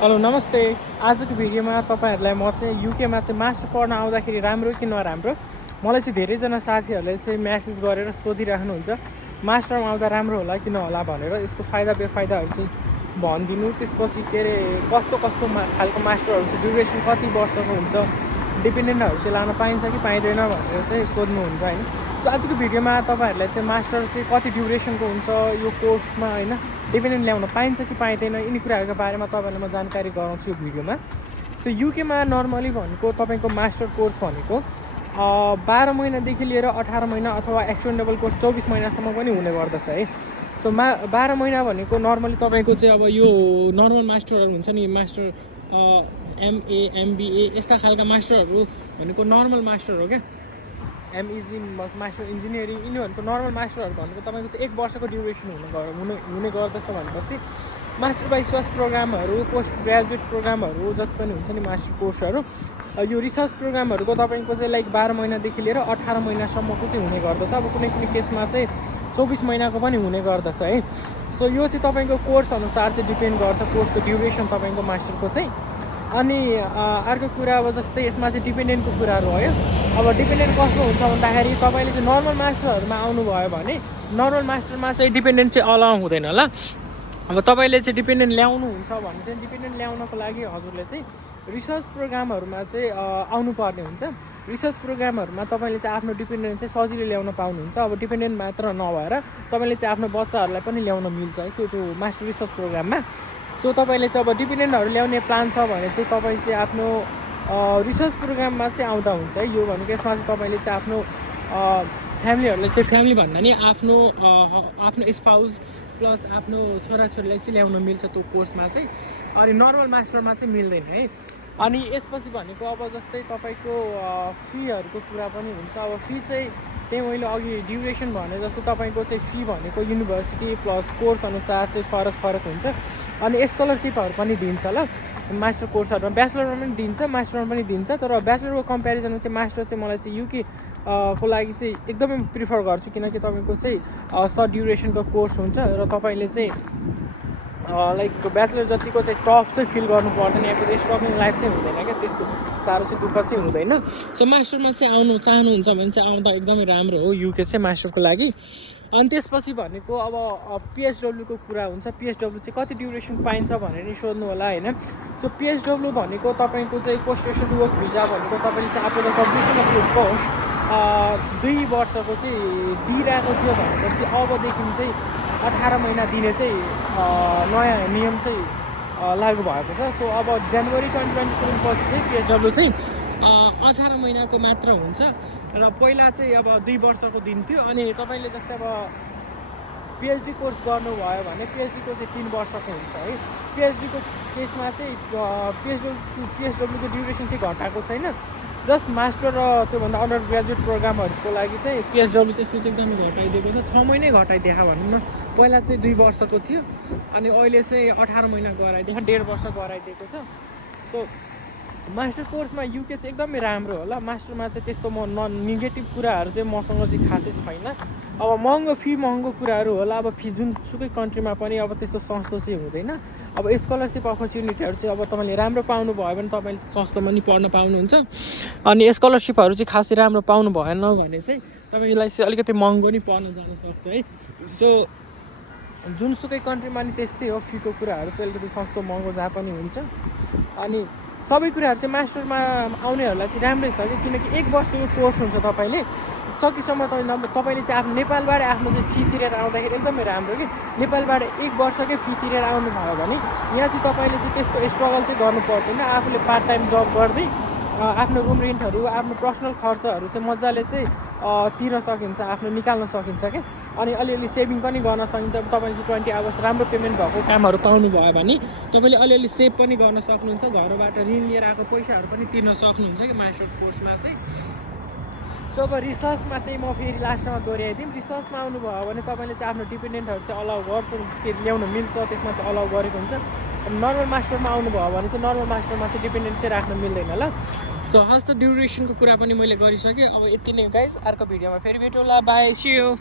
Hello नमस्ते। आजको भिडियोमा तपाईहरुलाई म चाहिँ युकेमा चाहिँ मास्टर पढ्न आउँदाखेरि राम्रो कि नराम्रो, मलाई चाहिँ धेरैजना साथीहरूले चाहिँ मेसेज गरेर सोधिराख्नुहुन्छ मास्टरमा आउँदा राम्रो होला कि नहोला भनेर। यसको फाइदा बेफाइदाहरू चाहिँ भनिदिनु, त्यसपछि के अरे कस्तो कस्तो खालको मास्टरहरू हुन्छ, ड्युरेसन कति वर्षको हुन्छ, डिपेन्डेन्टहरू चाहिँ लान पाइन्छ कि पाइँदैन भनेर चाहिँ सोध्नुहुन्छ हैन। सो आजको भिडियोमा तपाईहरुलाई चाहिँ मास्टर चाहिँ कति ड्युरेसनको हुन्छ, यो कोर्समा हैन डिपेन्डेन्ट ल्याउन पाइन्छ कि पाइँदैन, यिनी कुराहरूको बारेमा तपाईहरुलाई म जानकारी गराउँछु यो भिडियोमा। सो युकेमा नर्मली भनेको तपाईको मास्टर कोर्स भनेको 12 महिनादेखि लिएर 18 महिना अथवा एक्सटेन्डेबल कोर्स 24 महिनासम्म पनि हुने गर्दछ है। सो 12 महिना भनेको नर्मली तपाईको चाहिँ अब यो नर्मल मास्टरहरू हुन्छ नि, मास्टर एमए एमबिए यस्ता खालका मास्टरहरू भनेको नर्मल मास्टर हो क्या। एमइजी मास्टर इन्जिनियरिङ यिनीहरूको नर्मल मास्टरहरू भनेको तपाईँको चाहिँ 1 वर्षको ड्युरेसन हुने गर्दछ। भनेपछि मास्टर बाई रिसर्च प्रोग्रामहरू, पोस्ट ग्रेजुएट प्रोग्रामहरू जति पनि हुन्छ नि मास्टर कोर्सहरू, यो रिसर्च प्रोग्रामहरूको तपाईँको चाहिँ लाइक 12 महिनादेखि लिएर 18 महिनासम्मको चाहिँ हुने गर्दछ। अब कुनै कुनै केसमा चाहिँ 24 महिनाको पनि हुने गर्दछ है। सो यो चाहिँ तपाईँको कोर्स अनुसार चाहिँ डिपेन्ड गर्छ, कोर्सको ड्युरेसन तपाईँको मास्टरको चाहिँ। अनि अर्को कुरा अब जस्तै यसमा चाहिँ डिपेन्डेन्टको कुराहरू भयो। अब डिपेन्डेन्ट कस्तो हुन्छ भन्दाखेरि तपाईँले चाहिँ नर्मल मास्टरहरूमा आउनुभयो भने नर्मल मास्टरमा चाहिँ डिपेन्डेन्ट चाहिँ अलाउ हुँदैन ल। अब तपाईँले चाहिँ डिपेन्डेन्ट ल्याउनुहुन्छ भने चाहिँ डिपेन्डेन्ट ल्याउनको लागि हजुरले चाहिँ रिसर्च प्रोग्रामहरूमा चाहिँ आउनुपर्ने हुन्छ। रिसर्च प्रोग्रामहरूमा तपाईँले चाहिँ आफ्नो डिपेन्डेन्ट चाहिँ सजिलै ल्याउन पाउनुहुन्छ। अब डिपेन्डेन्ट मात्र नभएर तपाईँले चाहिँ आफ्नो बच्चाहरूलाई पनि ल्याउन मिल्छ है त्यो मास्टर रिसर्च प्रोग्राममा। सो तपाईँले चाहिँ अब डिपेन्डेन्टहरू ल्याउने प्लान छ भने चाहिँ तपाईँ चाहिँ आफ्नो रिसर्च प्रोग्राममा चाहिँ आउँदा हुन्छ है। यो भनेको यसमा चाहिँ तपाईँले चाहिँ आफ्नो फ्यामिलीहरूलाई चाहिँ, फ्यामिली भन्दा नि आफ्नो स्पाउस प्लस आफ्नो छोराछोरीलाई चाहिँ ल्याउन मिल्छ त्यो कोर्समा चाहिँ। अनि नर्मल मास्टरमा चाहिँ मिल्दैन है। अनि यसपछि भनेको अब जस्तै तपाईँको फीहरूको कुरा पनि हुन्छ। अब फी चाहिँ त्यही मैले अघि ड्युरेसन भने जस्तो तपाईँको चाहिँ फी भनेको युनिभर्सिटी प्लस कोर्स अनुसार चाहिँ फरक हुन्छ। अनि स्कलरसिपहरू पनि दिन्छ ल मास्टर कोर्सहरूमा, ब्याचलरमा पनि दिन्छ, मास्टरमा पनि दिन्छ। तर ब्याचलरको कम्पेरिजनमा चाहिँ मास्टर चाहिँ मलाई चाहिँ युके को लागि चाहिँ एकदमै प्रिफर गर्छु, किनकि तपाईँको चाहिँ सर्ट ड्युरेसनको कोर्स हुन्छ र तपाईँले चाहिँ लाइक ब्याचलर जतिको चाहिँ टफ चाहिँ फिल गर्नु पर्दैन, या फिर स्ट्रगलिङ लाइफ चाहिँ हुँदैन क्या, त्यस्तो साह्रो चाहिँ दुःख चाहिँ हुँदैन। सो मास्टरमा चाहिँ आउनु चाहनुहुन्छ भने चाहिँ आउँदा एकदमै राम्रो हो युके चाहिँ मास्टरको लागि। अनि त्यसपछि भनेको अब पिएचडब्ल्यूको कुरा हुन्छ। पिएचडब्ल्यू चाहिँ कति ड्युरेसन पाइन्छ भनेर नि सोध्नु होला होइन। सो पिएचडब्ल्यू भनेको तपाईँको चाहिँ पोस्ट ग्रेजुएसन वर्क भिजा भनेको तपाईँले चाहिँ आफ्नो कम्प्लिसन अफ यो कोर्स 2 वर्षको चाहिँ दिइरहेको थियो भनेपछि अबदेखि चाहिँ 18 महिना दिने चाहिँ नयाँ नियम चाहिँ लागू भएको छ। सो अब जनवरी 2027 पछि चाहिँ पिएचडब्ल्यू चाहिँ 18 महिनाको मात्र हुन्छ र पहिला चाहिँ अब 2 वर्षको दिन्थ्यो। अनि तपाईँले जस्तै अब पिएचडी कोर्स गर्नुभयो भने पिएचडीको चाहिँ 3 वर्षको हुन्छ है। पिएचडीको केसमा चाहिँ पिएचडब्ल्यूको ड्युरेसन चाहिँ घटाएको छैन, जस्ट मास्टर र त्योभन्दा अन्डर ग्रेजुएट प्रोग्रामहरूको लागि चाहिँ पिएचडब्ल्यू चाहिँ एकदमै घटाइदिएको छ। 6 महिनै घटाइदिएको भनौँ न। पहिला चाहिँ 2 वर्षको थियो अनि अहिले चाहिँ 18 महिना गराइदिएको, 1.5 वर्ष गराइदिएको छ। सो मास्टर कोर्समा युके चाहिँ एकदमै राम्रो होला। मास्टरमा चाहिँ त्यस्तो नेगेटिभ कुराहरू चाहिँ मसँग चाहिँ खासै छैन। अब महँगो कुराहरू होला। अब फी जुनसुकै कन्ट्रीमा पनि अब त्यस्तो सस्तो चाहिँ हुँदैन। अब स्कलरसिप अपर्च्युनिटीहरू चाहिँ अब तपाईँले राम्रो पाउनु भयो भने तपाईँले सस्तोमा नि पढ्न पाउनुहुन्छ। अनि स्कलरसिपहरू चाहिँ खासै राम्रो पाउनु भएन भने चाहिँ तपाईँलाई चाहिँ अलिकति महँगो नि पर्न जान सक्छ है। सो जुनसुकै कन्ट्रीमा नि त्यस्तै हो, फीको कुराहरू चाहिँ अलिकति सस्तो महँगो जहाँ पनि हुन्छ। अनि सबै कुराहरू चाहिँ मास्टरमा आउनेहरूलाई चाहिँ राम्रै छ कि, किनकि 1 वर्षको कोर्स हुन्छ। तपाईँले सकेसम्म तपाईँले चाहिँ आफ्नो नेपालबाट आफ्नो चाहिँ फी तिरेर आउँदाखेरि एकदमै राम्रो कि। नेपालबाट 1 वर्षकै फी तिरेर आउनुभयो भने यहाँ चाहिँ तपाईँले चाहिँ त्यस्तो स्ट्रगल चाहिँ गर्नु पर्दैन। आफूले पार्ट टाइम जब गर्दै आफ्नो रुम रेन्टहरू, आफ्नो पर्सनल खर्चहरू चाहिँ मजाले चाहिँ तिर्न सकिन्छ, आफ्नो निकाल्न सकिन्छ क्या। अनि अलिअलि सेभिङ पनि गर्न सकिन्छ। अब तपाईँले चाहिँ 20 आवर्स राम्रो पेमेन्ट भएको कामहरू पाउनुभयो भने तपाईँले अलिअलि सेभ पनि गर्न सक्नुहुन्छ, घरबाट ऋण लिएर आएको पैसाहरू पनि तिर्न सक्नुहुन्छ कि मास्टर कोर्समा चाहिँ। सो अब रिसर्चमा चाहिँ म फेरि लास्टमा दोहोऱ्याइदिउँ। रिसर्चमा आउनुभयो भने तपाईँले चाहिँ आफ्नो डिपेन्डेन्टहरू चाहिँ अलाउ ल्याउन मिल्छ, त्यसमा चाहिँ अलाउ गरेको हुन्छ। नर्मल मास्टरमा आउनुभयो भने चाहिँ नर्मल मास्टरमा चाहिँ डिपेन्डेन्ट चाहिँ राख्न मिल्दैन ल। सो हस् त ड्युरेसनको कुरा पनि मैले गरिसकेँ। अब यति नै गाइज, अर्को भिडियोमा फेरि भेटौँला। By, C you.